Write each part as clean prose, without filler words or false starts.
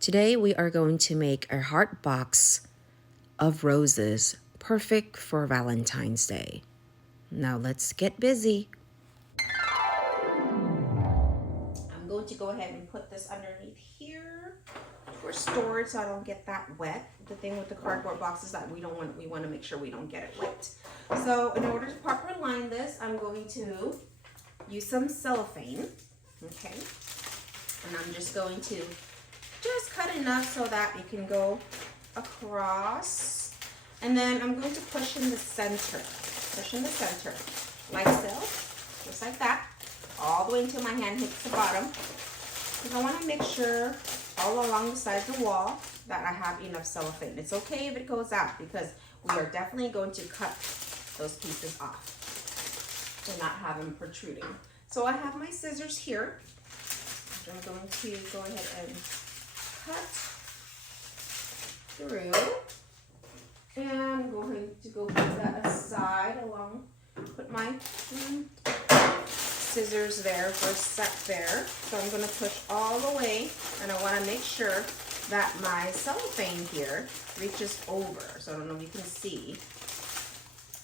Today we are going to make a heart box of roses, perfect for Valentine's Day. Now let's get busy. I'm going to go ahead and put this underneath here for storage so I don't get that wet. The thing with the cardboard box is that we want to make sure we don't get it wet. So in order to properly line this, I'm going to use some cellophane, okay? And I'm just going to cut enough so that it can go across. And then I'm going to push in the center, like so, just like that, all the way until my hand hits the bottom. Because I want to make sure all along the sides of the wall that I have enough cellophane. It's okay if it goes out because we are definitely going to cut those pieces off to not have them protruding. So I have my scissors here. I'm going to go ahead and cut through, and I'm going to go put that aside along, put my scissors there for a sec there. So I'm going to push all the way, and I want to make sure that my cellophane here reaches over. So I don't know if you can see,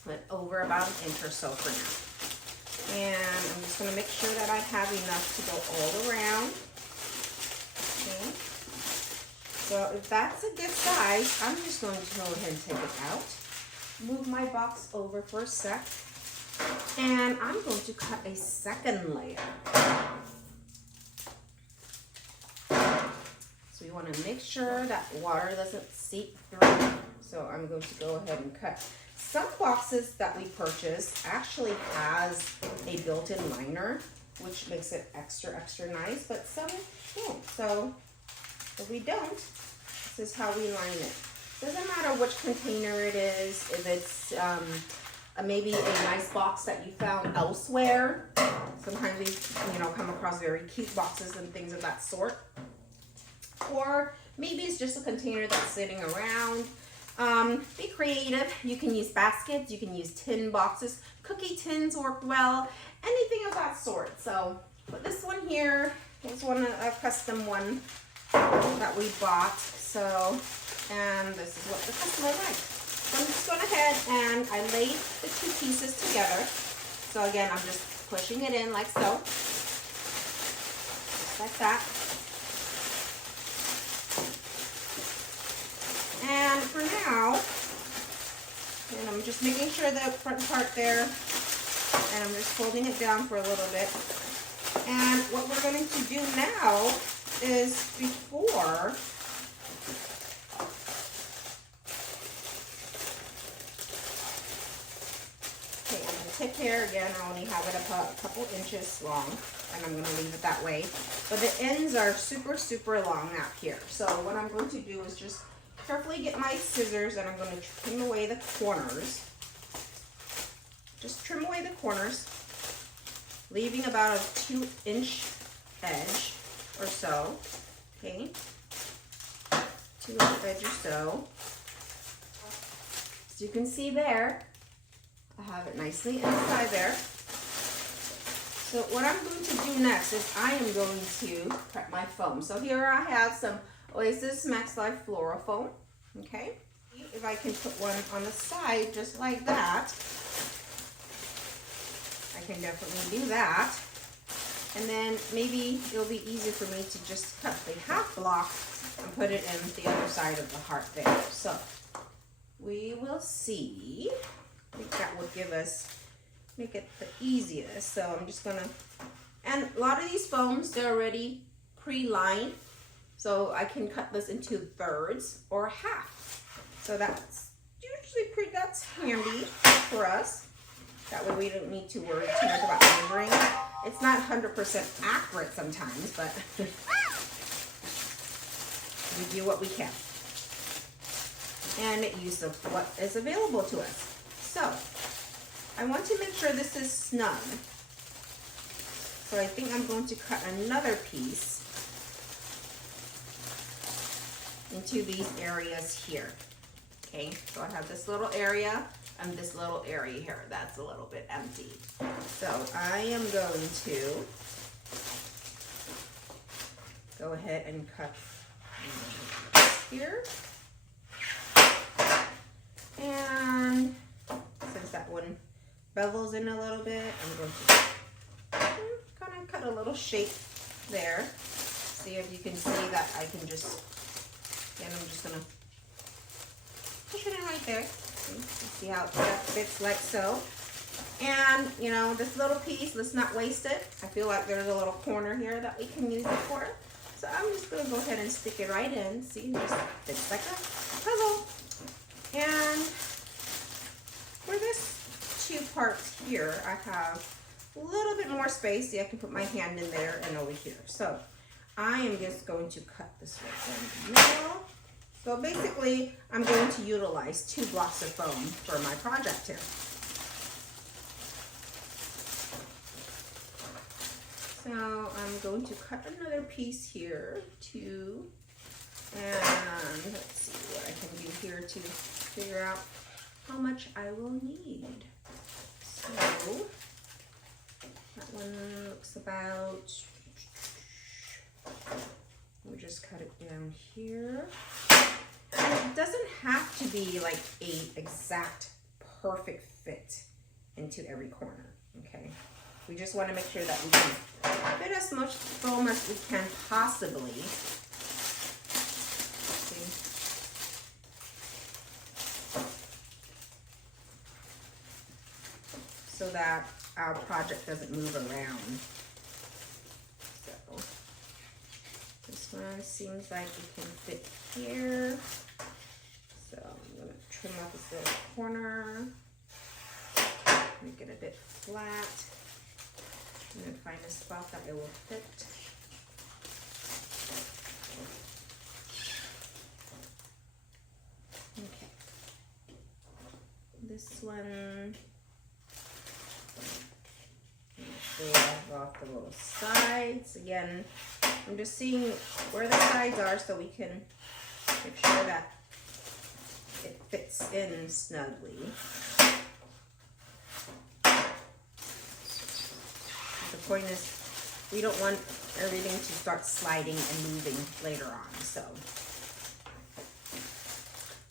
but over about an inch or so for now. And I'm just going to make sure that I have enough to go all around. Okay. So if that's a good size, I'm just going to go ahead and take it out. Move my box over for a sec. And I'm going to cut a second layer. So you want to make sure that water doesn't seep through. So I'm going to go ahead and cut. Some boxes that we purchase actually has a built-in liner, which makes it extra nice, but some don't. So if we don't, this is how we line it. Doesn't matter which container it is, if it's maybe a nice box that you found elsewhere. Sometimes we come across very cute boxes and things of that sort. Or maybe it's just a container that's sitting around. Be creative. You can use baskets, you can use tin boxes, cookie tins work well, anything of that sort. So, but this one here is a custom one that we bought. So, and this is what the customer liked. So I'm just going ahead and I laid the two pieces together. So again, I'm just pushing it in like so, just like that. And for now, and I'm just making sure the front part there, and I'm just folding it down for a little bit. And what we're going to do now is before, okay, on the tip here, again, I only have it a couple inches long, and I'm going to leave it that way. But the ends are super long out here. So what I'm going to do is just carefully get my scissors, and I'm going to trim away the corners. Just trim away the corners, leaving about a 2-inch edge or so. Okay, 2-inch edge or so. As you can see there, I have it nicely inside there. So what I'm going to do next is I am going to prep my foam. So here I have some Oasis Max Life Floral foam, okay? If I can put one on the side just like that, I can definitely do that. And then maybe it'll be easier for me to just cut the half block and put it in the other side of the heart there. So we will see. I think that would make it the easiest. So I'm just gonna, and a lot of these foams, they're already pre-lined. So I can cut this into thirds or half. So that's usually that's handy for us. That way we don't need to worry too much about measuring. It's not 100% accurate sometimes, but we do what we can. And make use of what is available to us. So I want to make sure this is snug. So I think I'm going to cut another piece into these areas here. Okay, so I have this little area and this little area here that's a little bit empty. So I am going to go ahead and cut Here. And since that one bevels in a little bit, I'm going to kind of cut a little shape there. See if you can see that I can just, and I'm just gonna push it in right there. See how that fits like so. And you know, this little piece, let's not waste it. I feel like there's a little corner here that we can use it for. So I'm just gonna go ahead and stick it right in. See, it just fits like a puzzle. And for this two parts here, I have a little bit more space. See, I can put my hand in there and over here. So I am just going to cut this right in the middle. So basically, I'm going to utilize 2 blocks of foam for my project here. So I'm going to cut another piece here too. And let's see what I can do here to figure out how much I will need. So that one looks about, we'll just cut it down here. And it doesn't have to be like a exact perfect fit into every corner, okay? We just want to make sure that we can fit as much foam as we can possibly. See? So that our project doesn't move around. So this one seems like it can fit here. So I'm going to trim off this little corner, make it a bit flat, and then find a spot that it will fit. Okay. This one, shave off the little sides. Again, I'm just seeing where the sides are so we can make sure that it fits in snugly. The point is, we don't want everything to start sliding and moving later on. So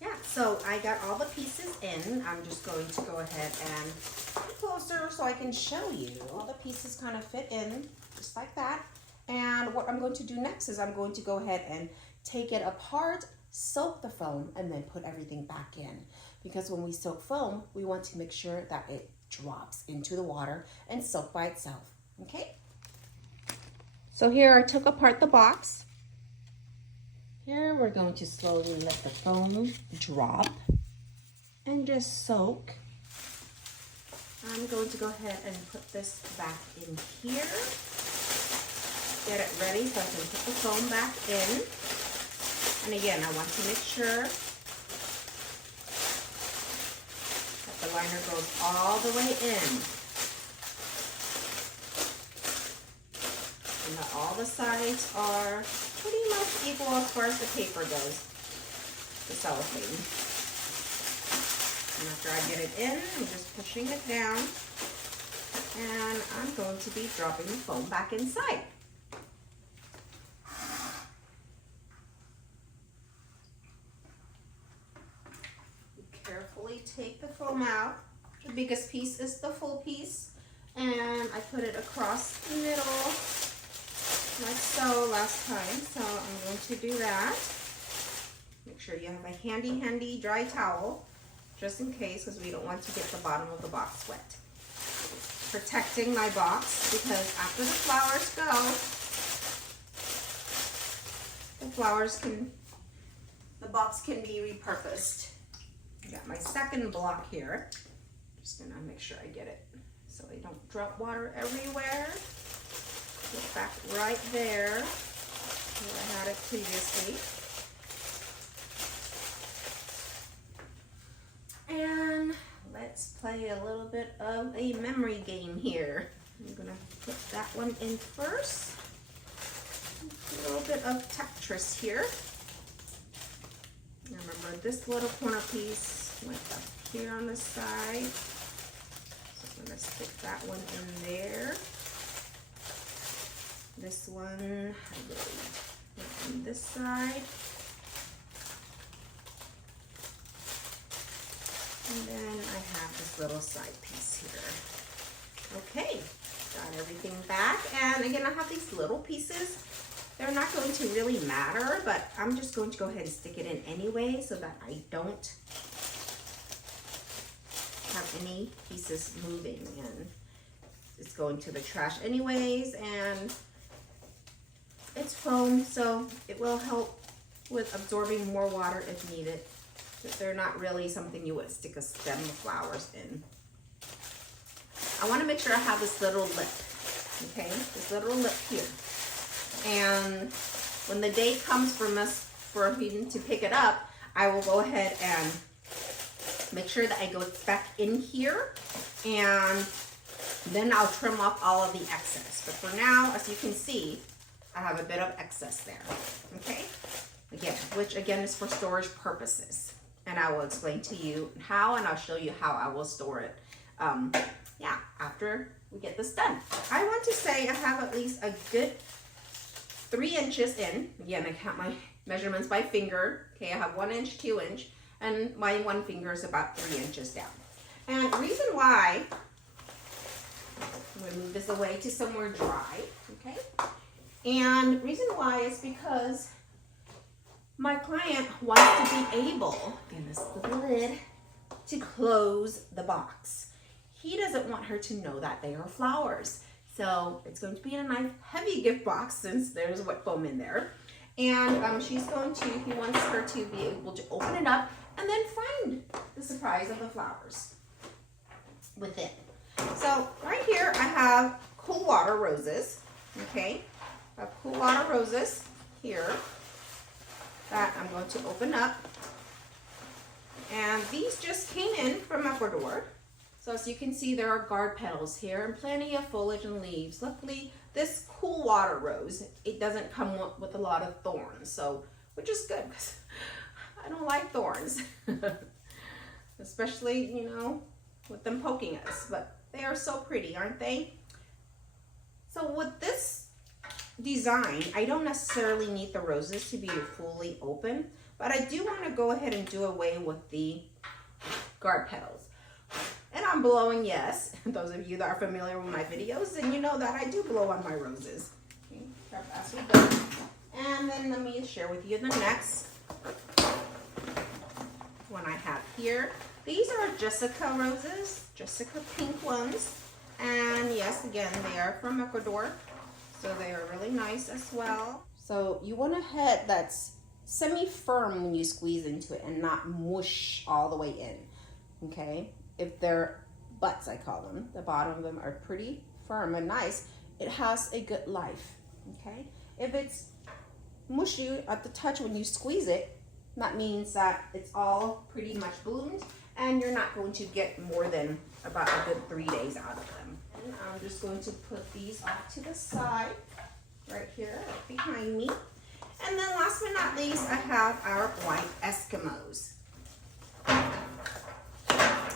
yeah, so I got all the pieces in. I'm just going to go ahead and come closer so I can show you. All the pieces kind of fit in just like that. And what I'm going to do next is I'm going to go ahead and take it apart, soak the foam, and then put everything back in. Because when we soak foam, we want to make sure that it drops into the water and soak by itself. Okay? So here I took apart the box. Here we're going to slowly let the foam drop and just soak. I'm going to go ahead and put this back in here. Get it ready so I can put the foam back in. And again, I want to make sure that the liner goes all the way in. And that all the sides are pretty much equal as far as the paper goes, the cellophane. And after I get it in, I'm just pushing it down. And I'm going to be dropping the foam back inside. Carefully take the foam out. The biggest piece is the full piece, and I put it across the middle like so last time. So I'm going to do that. Make sure you have a handy dry towel just in case, because we don't want to get the bottom of the box wet. Protecting my box, because after the flowers go, the box can be repurposed. I got my second block here. Just gonna make sure I get it so I don't drop water everywhere. Get back right there where I had it previously. And let's play a little bit of a memory game here. I'm gonna put that one in first. A little bit of Tetris here. Remember, this little corner piece went up here on the side. So I'm going to stick that one in there. This one, I believe, went in this side. And then I have this little side piece here. Okay, got everything back. And again, I have these little pieces. They're not going to really matter, but I'm just going to go ahead and stick it in anyway so that I don't have any pieces moving, and it's going to the trash anyways, and it's foam, so it will help with absorbing more water if needed. But they're not really something you would stick a stem of flowers in. I want to make sure I have this little lip, okay, this little lip here. And when the day comes for him to pick it up, I will go ahead and make sure that I go back in here, and then I'll trim off all of the excess. But for now, as you can see, I have a bit of excess there, okay? Again, which again is for storage purposes. And I will explain to you how, and I'll show you how I will store it, yeah, after we get this done. I want to say I have at least a good 3 inches in. Again, I count my measurements by finger. Okay, I have 1 inch, 2 inch, and my one finger is about 3 inches down. And the reason why, I'm going to move this away to somewhere dry, okay? And the reason why is because my client wants to be able, again, this is the lid, to close the box. He doesn't want her to know that they are flowers. So it's going to be in a nice heavy gift box since there's wet foam in there. And he wants her to be able to open it up and then find the surprise of the flowers within. So right here I have cool water roses, okay? I have cool water roses here that I'm going to open up. And these just came in from Ecuador. So as you can see, there are guard petals here and plenty of foliage and leaves. Luckily, this cool water rose, it doesn't come with a lot of thorns, so which is good because I don't like thorns, especially, you know, with them poking us. But they are so pretty, aren't they? So with this design, I don't necessarily need the roses to be fully open, but I do want to go ahead and do away with the guard petals. And I'm blowing, yes. Those of you that are familiar with my videos, and you know that I do blow on my roses. Okay, as we go. And then let me share with you the next one I have here. These are Jessica roses, Jessica pink ones. And yes, again, they are from Ecuador. So they are really nice as well. So you want a head that's semi-firm when you squeeze into it and not mush all the way in, okay? If they're butts, I call them, the bottom of them are pretty firm and nice, it has a good life, okay? If it's mushy at the touch when you squeeze it, that means that it's all pretty much bloomed and you're not going to get more than about a good 3 days out of them. And I'm just going to put these off to the side, right here, right behind me. And then last but not least, I have our white Eskimos.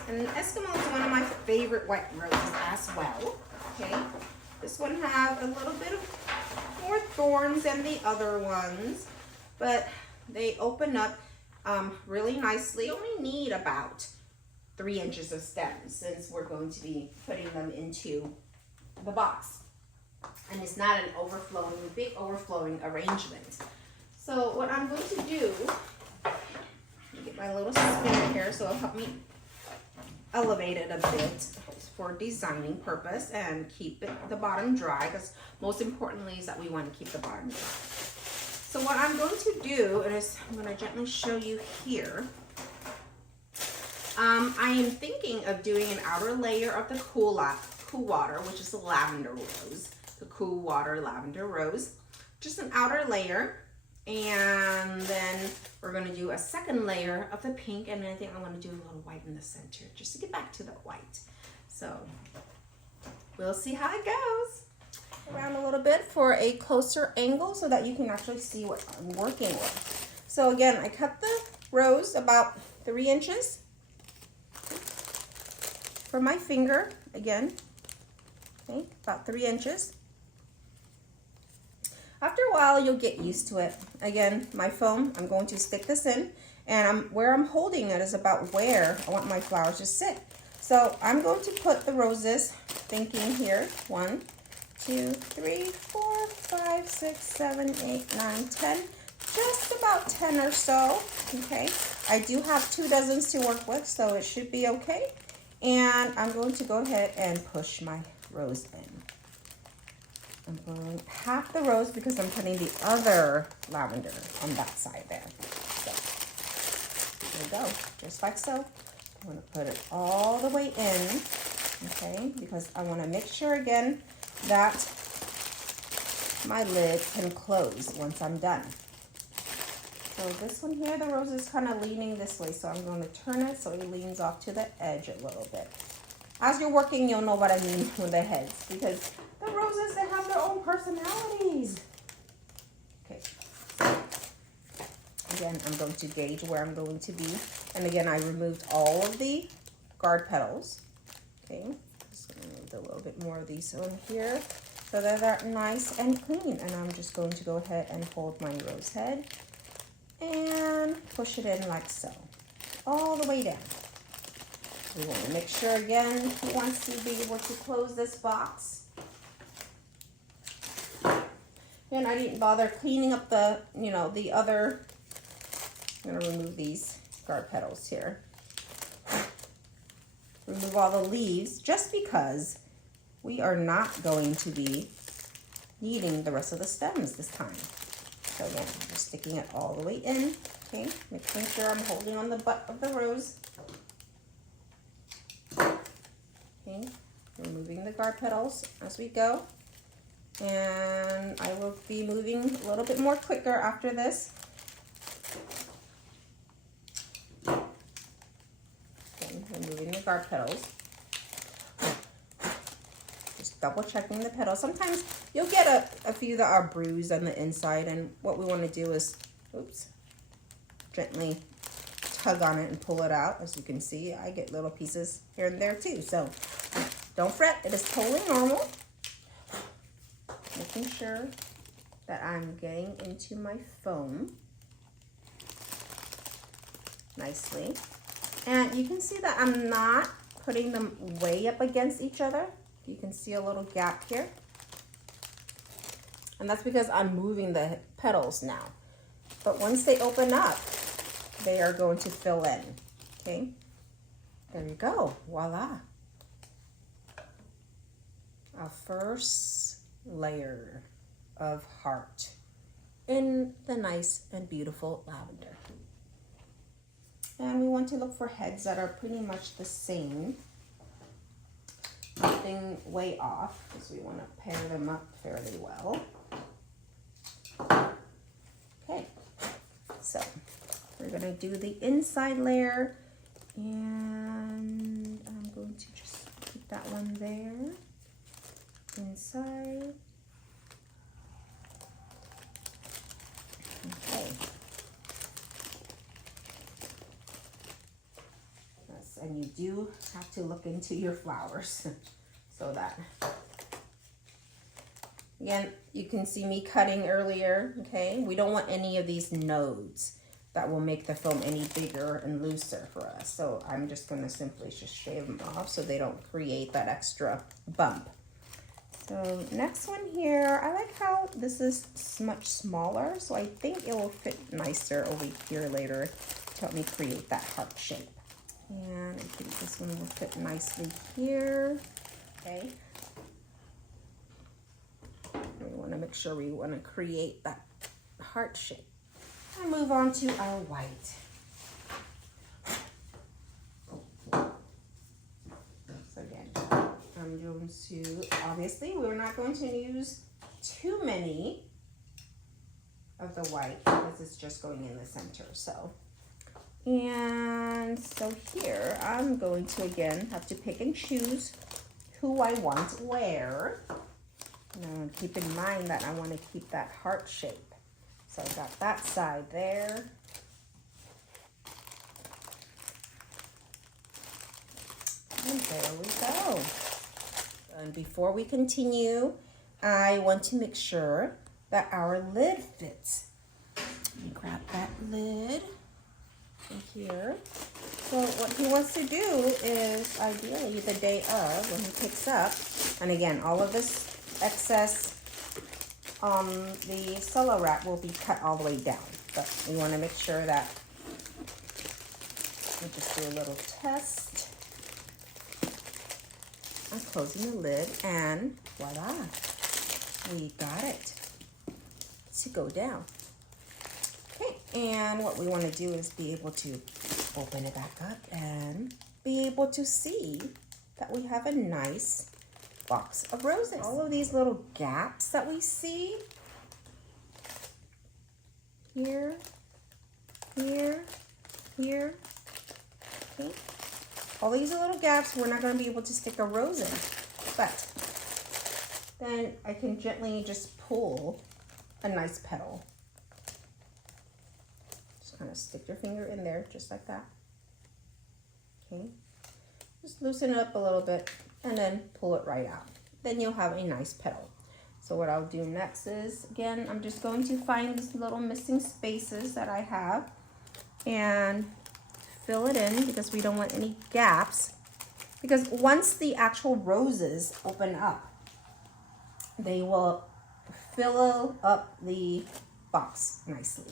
And Eskimo is one of my favorite white roses as well, okay? This one has a little bit of more thorns than the other ones, but they open up really nicely. You only need about 3 inches of stems since we're going to be putting them into the box. And it's not an big overflowing arrangement. So what I'm going to do, get my little spinner here so it'll help me elevate it a bit for designing purpose and keep the bottom dry, because most importantly is that we want to keep the bottom dry. So what I'm going to do is I'm going to gently show you here. I am thinking of doing an outer layer of the cool water, which is the lavender rose, the cool water lavender rose, just an outer layer. And then we're going to do a second layer of the pink, and then I think I'm going to do a little white in the center just to get back to the white. So we'll see how it goes. Around a little bit for a closer angle so that you can actually see what I'm working with. So again, I cut the rose about 3 inches from my finger, again, okay, about 3 inches. After a while, you'll get used to it. Again, my foam, I'm going to stick this in, and where I'm holding it is about where I want my flowers to sit. So I'm going to put the roses, thinking here, 1, 2, 3, 4, 5, 6, 7, 8, 9, 10, just about 10 or so, okay? I do have 2 dozens to work with, so it should be okay. And I'm going to go ahead and push my rose in. I'm going half the rose because I'm putting the other lavender on that side there. So there we go, just like so. I'm going to put it all the way in, okay, because I want to make sure again that my lid can close once I'm done. So this one here, the rose is kind of leaning this way, so I'm going to turn it so it leans off to the edge a little bit. As you're working, you'll know what I mean with the heads, because the roses, they have their own personalities. Okay. Again, I'm going to gauge where I'm going to be. And again, I removed all of the guard petals. Okay. Just going to remove a little bit more of these on here so that they're nice and clean. And I'm just going to go ahead and hold my rose head and push it in like so, all the way down. We want to make sure again, he wants to be able to close this box. And I didn't bother cleaning up the, the other, I'm going to remove these guard petals here. Remove all the leaves just because we are not going to be needing the rest of the stems this time. So again, I'm just sticking it all the way in, okay? Making sure I'm holding on the butt of the rose. Okay, removing the guard petals as we go. And I will be moving a little bit more quicker after this. Okay, removing the guard petals. Just double checking the petals. Sometimes you'll get a few that are bruised on the inside, and what we want to do is, gently tug on it and pull it out. As you can see, I get little pieces here and there too. So don't fret, it is totally normal. Making sure that I'm getting into my foam nicely. And you can see that I'm not putting them way up against each other. You can see a little gap here. And that's because I'm moving the petals now. But once they open up, they are going to fill in, okay? There you go, voila. Our first layer of heart in the nice and beautiful lavender. And we want to look for heads that are pretty much the same. Nothing way off, because we want to pair them up fairly well. Okay, so we're going to do the inside layer, and I'm going to just keep that one there. Inside. Okay. Yes, and you do have to look into your flowers so that, again, you can see me cutting earlier, okay? We don't want any of these nodes that will make the foam any bigger and looser for us. So I'm just gonna simply just shave them off so they don't create that extra bump. So next one here, I like how this is much smaller, so I think it will fit nicer over here later to help me create that heart shape. And I think this one will fit nicely here, okay? We want to make sure we want to create that heart shape. And move on to our white. So again, I'm going to, obviously, we're not going to use too many of the white because it's just going in the center. So, and so here I'm going to again have to pick and choose who I want where. Now keep in mind that I want to keep that heart shape. So I got that side there. And there we go. And before we continue, I want to make sure that our lid fits. Let me grab that lid in here. So what he wants to do is ideally the day of when he picks up, and again, all of this excess the Cello wrap will be cut all the way down, but we want to make sure that we just do a little test. I'm closing the lid and voila, we got it to go down. Okay, and what we want to do is be able to open it back up and be able to see that we have a nice box of roses. All of these little gaps that we see here, here, here, okay. All these little gaps, we're not going to be able to stick a rose in, but then I can gently just pull a nice petal. Just kind of stick your finger in there, just like that. Okay, just loosen it up a little bit and then pull it right out. Then you'll have a nice petal. So what I'll do next is, again, I'm just going to find these little missing spaces that I have and fill it in because we don't want any gaps. Because once the actual roses open up, they will fill up the box nicely.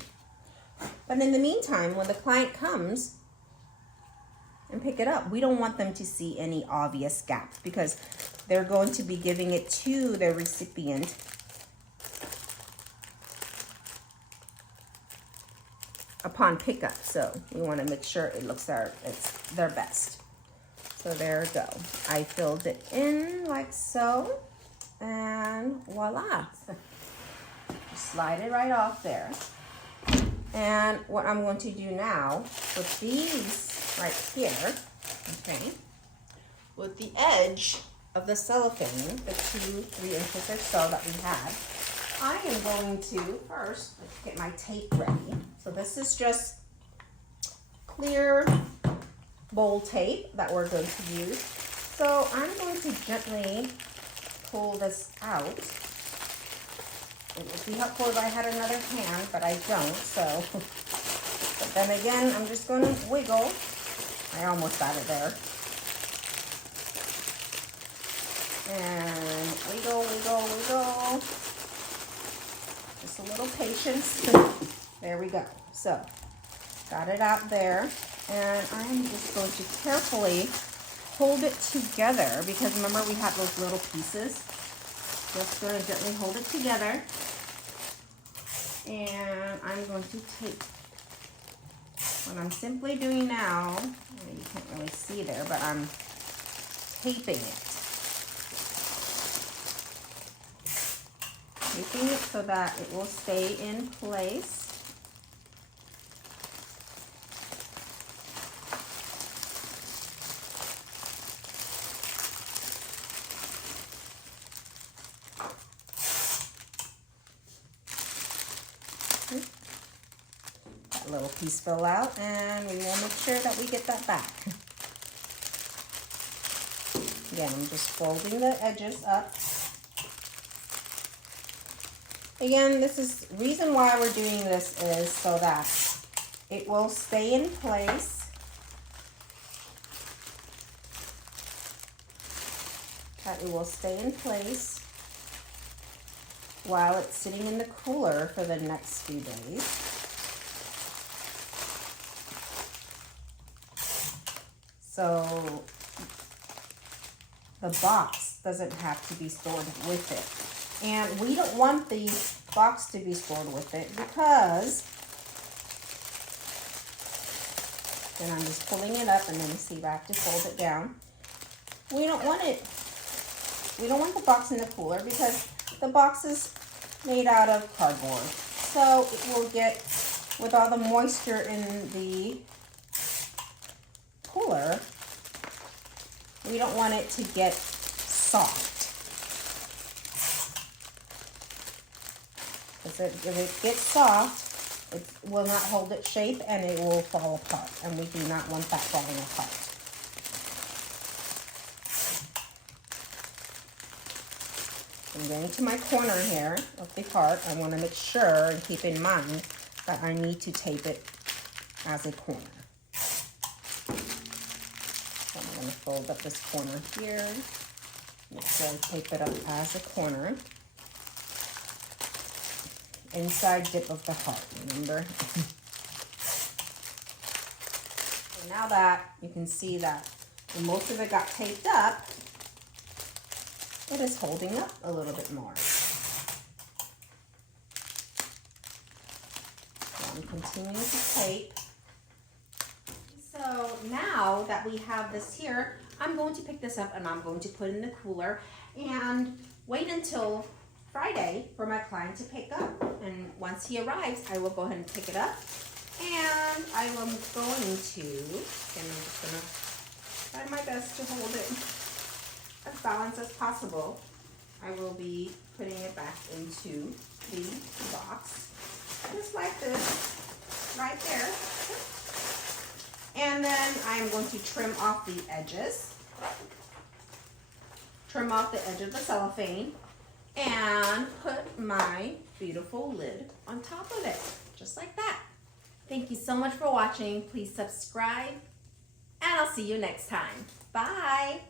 But in the meantime, when the client comes and pick it up, we don't want them to see any obvious gaps because they're going to be giving it to their recipient upon pickup. So we want to make sure it looks it's their best. So there we go. I filled it in like so, and voila. Slide it right off there. And what I'm going to do now with these right here, okay, with the edge of the cellophane, the 2-3 inches or so that we had, I am going to first get my tape ready. So this is just clear bowl tape that we're going to use. So I'm going to gently pull this out. It would be helpful if I had another hand, but I don't, so. But then again, I'm just going to wiggle. I almost got it there. And wiggle, wiggle, wiggle. Just a little patience. There we go. So, got it out there. And I'm just going to carefully hold it together because remember we have those little pieces. Just going to gently hold it together. And I'm going to take, what I'm simply doing now, you can't really see there, but I'm taping it. Taping it so that it will stay in place. That little piece fell out, and we will make sure that we get that back. Again, I'm just folding the edges up. Again, this is reason why we're doing this is so that it will stay in place. That it will stay in place while it's sitting in the cooler for the next few days. So the box doesn't have to be stored with it. And we don't want the box to be stored with it because then I'm just pulling it up and then see if I have to fold it down. We don't want it. We don't want the box in the cooler because the box is made out of cardboard. So it will get, with all the moisture in the cooler, we don't want it to get soft. If it gets soft, it will not hold its shape and it will fall apart. And we do not want that falling apart. I'm going to my corner here of the heart. I want to make sure and keep in mind that I need to tape it as a corner. So I'm going to fold up this corner here. So tape it up as a corner. Inside dip of the heart, remember? So now that you can see that when most of it got taped up, it is holding up a little bit more. So I'm continuing to tape. So now that we have this here, I'm going to pick this up and I'm going to put it in the cooler and wait until Friday for my client to pick up. And once he arrives, I will go ahead and pick it up. And I am going to, I'm just going to try my best to hold it as balanced as possible. I will be putting it back into the box, just like this, right there. And then I am going to trim off the edges. Trim off the edge of the cellophane and put my beautiful lid on top of it, just like that. Thank you so much for watching. Please subscribe, and I'll see you next time. Bye.